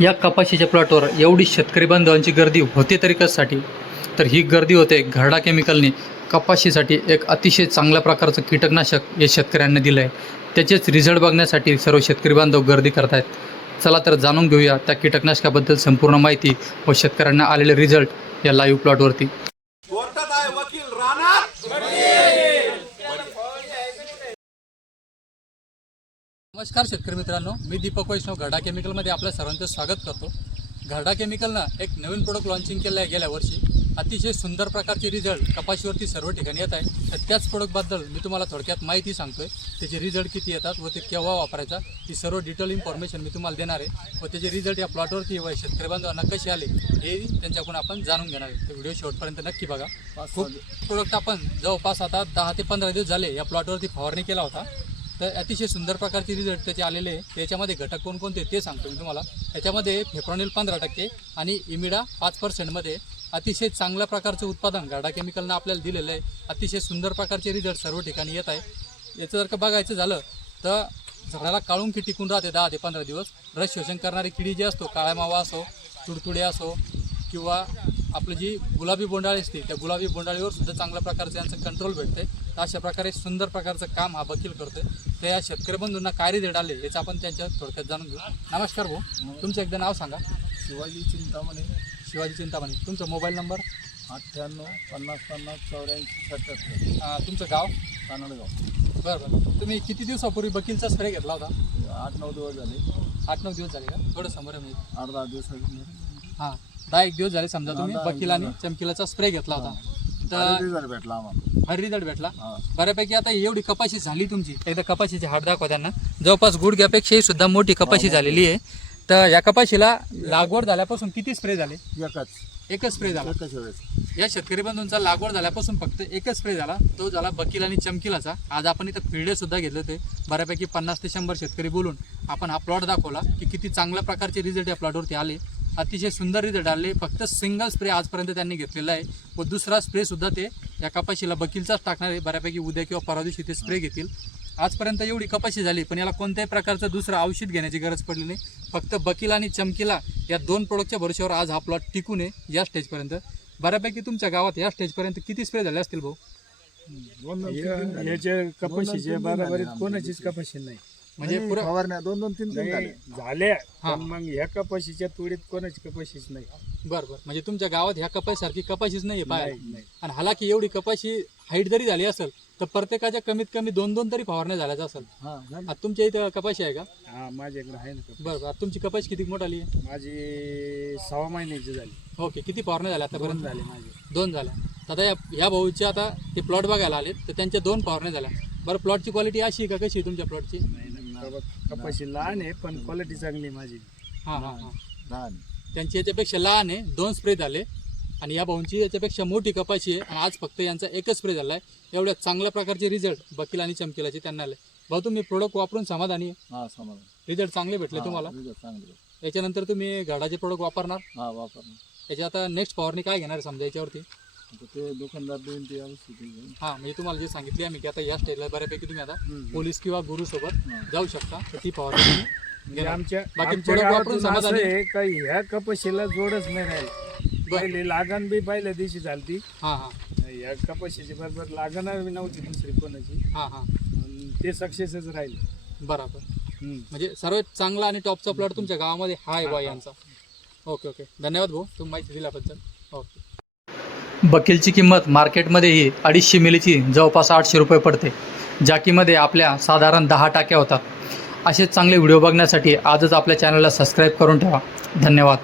या कपाशीच्या प्लॉटवर एवढी शेतकरी बांधवांची गर्दी होते तरी कशासाठी? तर ही गर्दी होते घरडा केमिकलने. कपाशीसाठी एक अतिशय चांगल्या प्रकारचं कीटकनाशक या शेतकऱ्यांना दिलं आहे त्याचेच रिझल्ट बघण्यासाठी सर्व शेतकरी बांधव गर्दी करत आहेत चला तर जाणून घेऊया त्या कीटकनाशकाबद्दल संपूर्ण माहिती व शेतकऱ्यांना आलेले रिझल्ट या लाईव्ह प्लॉटवरती नमस्कार शेतकरी मित्रांनो मी दीपक वैष्णव घरडा केमिकलमध्ये आपल्या सर्वांचं स्वागत करतो. घरडा केमिकलनं एक नवीन प्रोडक्ट लॉन्चिंग केलं आहे गेल्या वर्षी. अतिशय सुंदर प्रकारचे रिझल्ट कपाशीवरती सर्व ठिकाणी येत आहे. तर त्याच प्रोडक्टबद्दल मी तुम्हाला थोडक्यात माहिती सांगतोय. त्याचे रिझल्ट किती येतात व ते केव्हा वापरायचा ही सर्व डिटेल इन्फॉर्मेशन मी तुम्हाला देणार आहे. व त्याचे रिझल्ट या प्लॉटवरती व शेतकरी बांधवांना कसे आले हे त्यांच्याकडून आपण जाणून घेणार आहे. तर व्हिडिओ शेवटपर्यंत नक्की बघा. खूप प्रोडक्ट आपण जवळपास आता दहा ते पंधरा दिवस झाले या प्लॉटवरती फवारणी केला होता. तर अतिशय सुंदर प्रकारचे रिझल्ट त्याचे आलेले आहे. त्याच्यामध्ये घटक कोणकोणते ते सांगतो मी तुम्हाला. त्याच्यामध्ये फेप्रॉनिल पंधरा टक्के आणि इमिडा पाच पर्सेंटमध्ये अतिशय चांगल्या प्रकारचं उत्पादन गाडा केमिकलनं आपल्याला दिलेलं आहे. अतिशय सुंदर प्रकारचे रिझल्ट सर्व ठिकाणी येत आहे. याचं जर का बघायचं झालं तर झाडाला काळून की टिकून राहते दहा ते पंधरा दिवस. रस शोषण करणारी किडी जी असतो काळ्या मावा असो तुडतुडे असो किंवा आपली जी गुलाबी बोंडाळी असते त्या गुलाबी बोंडाळीवर सुद्धा चांगल्या प्रकारचं यांचं कंट्रोल भेटते. तर अशा प्रकारे सुंदर प्रकारचं काम हा बकील करतोय. तर या शेतकरी बंधूंना काय रिझल्ट आले याचं आपण त्यांच्या थोडक्यात जाणून घेऊ. नमस्कार भाऊ. तुमचं एकदा नाव सांगा. शिवाजी चिंतामणे. शिवाजी चिंतामणी. तुमचा मोबाईल नंबर अठ्ठ्याण्णव पन्नास पन्नास चौऱ्याऐंशी सत्याहत्तर. तुमचं गाव? कानडगाव बरं बरं. तुम्ही किती दिवसापूर्वी बकीलचा स्प्रे घेतला होता? आठ नऊ दिवस झाले. आठ नऊ दिवस झाले का? थोडं समोर मी आठ दहा दिवस हां. दहा एक दिवस झाले समजा तुम्ही दहा- दहा बकील आणि चमकीलाचा स्प्रे घेतला होता. तर रिझल्ट भेटला आम्हाला. भारी रिझल्ट भेटला. हा. बऱ्यापैकी आता एवढी कपाशी झाली तुमची. एकदा कपाशीचे हात दाखवा त्यांना. जवळपास गुडघ्यापेक्षाही सुद्धा मोठी कपाशी झालेली आहे. तर या कपाशीला लागवड झाल्यापासून किती स्प्रे झाले? एकच. एकच स्प्रे झाला. एकच वेळेस या शेतकरी बंधूंचा लागवड झाल्यापासून फक्त एकच स्प्रे झाला. तो झाला बकील आणि चमकीलाचा. आज आपण इथं फिरडे सुद्धा घेतले होते बऱ्यापैकी पन्नास ते शंभर शेतकरी बोलून आपण हा प्लॉट दाखवला की किती चांगल्या प्रकारचे रिझल्ट या प्लॉटवरती आले. अतिशय सुंदर डालले. फक्त सिंगल स्प्रे आजपर्यंत त्यांनी घेतलेला आहे. व दुसरा स्प्रे सुद्धा ते या कपाशीला बकीलचाच टाकणार आहे. बऱ्यापैकी उद्या किंवा परवा दिवशी ते स्प्रे घेतील. आजपर्यंत एवढी कपाशी झाली पण याला कोणत्याही प्रकारचं दुसरं औषध घेण्याची गरज पडली नाही. फक्त बकील आणि चमकीला या दोन प्रोडक्टच्या भरोश्यावर आज हा प्लॉट टिकून नये या स्टेजपर्यंत बऱ्यापैकी तुमच्या गावात या स्टेजपर्यंत किती स्प्रे झाले असतील भाऊ? याच्या कपाशीच्या बाराबरीत कोणाचीच कपाशी नाही. म्हणजे नाही, पुरं फवारण्या दोन दोन तीन तीन झाले. नाही, झाल्या. हा. पण मग ह्या कपाशीच्या तुडीत कोणाची कपाशीच नाही. बरं बरं. म्हणजे तुमच्या गावात ह्या कपाशीसारखी कपाशीच नाही पाय नाही, नाही. आणि हालाकी एवढी कपाशी हाईट जरी झाली असेल तर प्रत्येकाच्या कमीत कमी दोन दोन तरी फवारण्या झाल्याच असेल. हा झाले. आता तुमच्या इथं कपाशी आहे का? हा माझ्याकडे आहे ना कपाशी. बरं बरं. आता तुमची कपाशी किती मोठी आली आहे? माझी सहा महिन्याची झाली. ओके किती फवारण्या झाल्या दोन आतापर्यंत झाली माझी. दोन झाल्या. तर आता या ह्या भाऊचे आता ते प्लॉट बघायला आले तर त्यांच्या दोन फवारण्या झाल्या. बरं प्लॉटची क्वालिटी अशी आहे का? कशी आहे तुमच्या प्लॉटची? नाही कपाशी लहान आहे पण क्वालिटी चांगली आहे माझी. हां हां हां. लहान. त्यांची याच्यापेक्षा लहान आहे दोन स्प्रे झाले. आणि या भाऊंची याच्यापेक्षा मोठी कपाशी आहे. आणि आज फक्त यांचा एकच स्प्रे झाला आहे एवढ्या चांगल्या प्रकारचे रिझल्ट बकील आणि चमकीलाचे त्यांना आले. भाऊ तुम्ही प्रोडक्ट वापरून समाधानी आहे. हा समाधान. रिझल्ट चांगले भेटले तुम्हाला. result चांगले याच्यानंतर तुम्ही घडाचे प्रोडक्ट वापरणार. हा वापरणार. याच्या आता नेक्स्ट फवारणी काय घेणार आहे समजा याच्यावरती? आता ते दुकानदार ते घेऊन. हां म्हणजे तुम्हाला जे सांगितले आम्ही की आता या स्टेजला बऱ्यापैकी तुम्ही आता हम्म. पोलीस किंवा गुरु सोबत. जाऊ शकता. तर ती फवारणी तुम्ही म्हणजे घेणार. आमच्या बाकी आमच्या product वापरून गावातून असं समाधानी? आहे का ह्या कपाशीला जोडच नाही राहील. पहिले लागण बी पहिल्या दिवशी झालती. हां हां. ह्या कपाशीची बरोबर लागणार बी नव्हती दुसरी कोणाची. हां हां. अन ते सक्सेसच राहील. बरोबर. हम्म. म्हणजे सर्वात चांगला आणि टॉपचा प्लॉट तुमच्या गावामध्ये हा आहे बा यांचा. Okay okay. धन्यवाद भाऊ. तुम्ही माहिती दिल्याबद्दल. ओके. बकीलची किंमत मार्केटमध्येही अडीचशे मिलीची जवळपास आठशे रुपये पडते जाकीमध्ये आपल्या साधारण दहा टाक्या होतात. असेच चांगले व्हिडिओ बघण्यासाठी आजच आपल्या चॅनलला सबस्क्राईब करून ठेवा. धन्यवाद.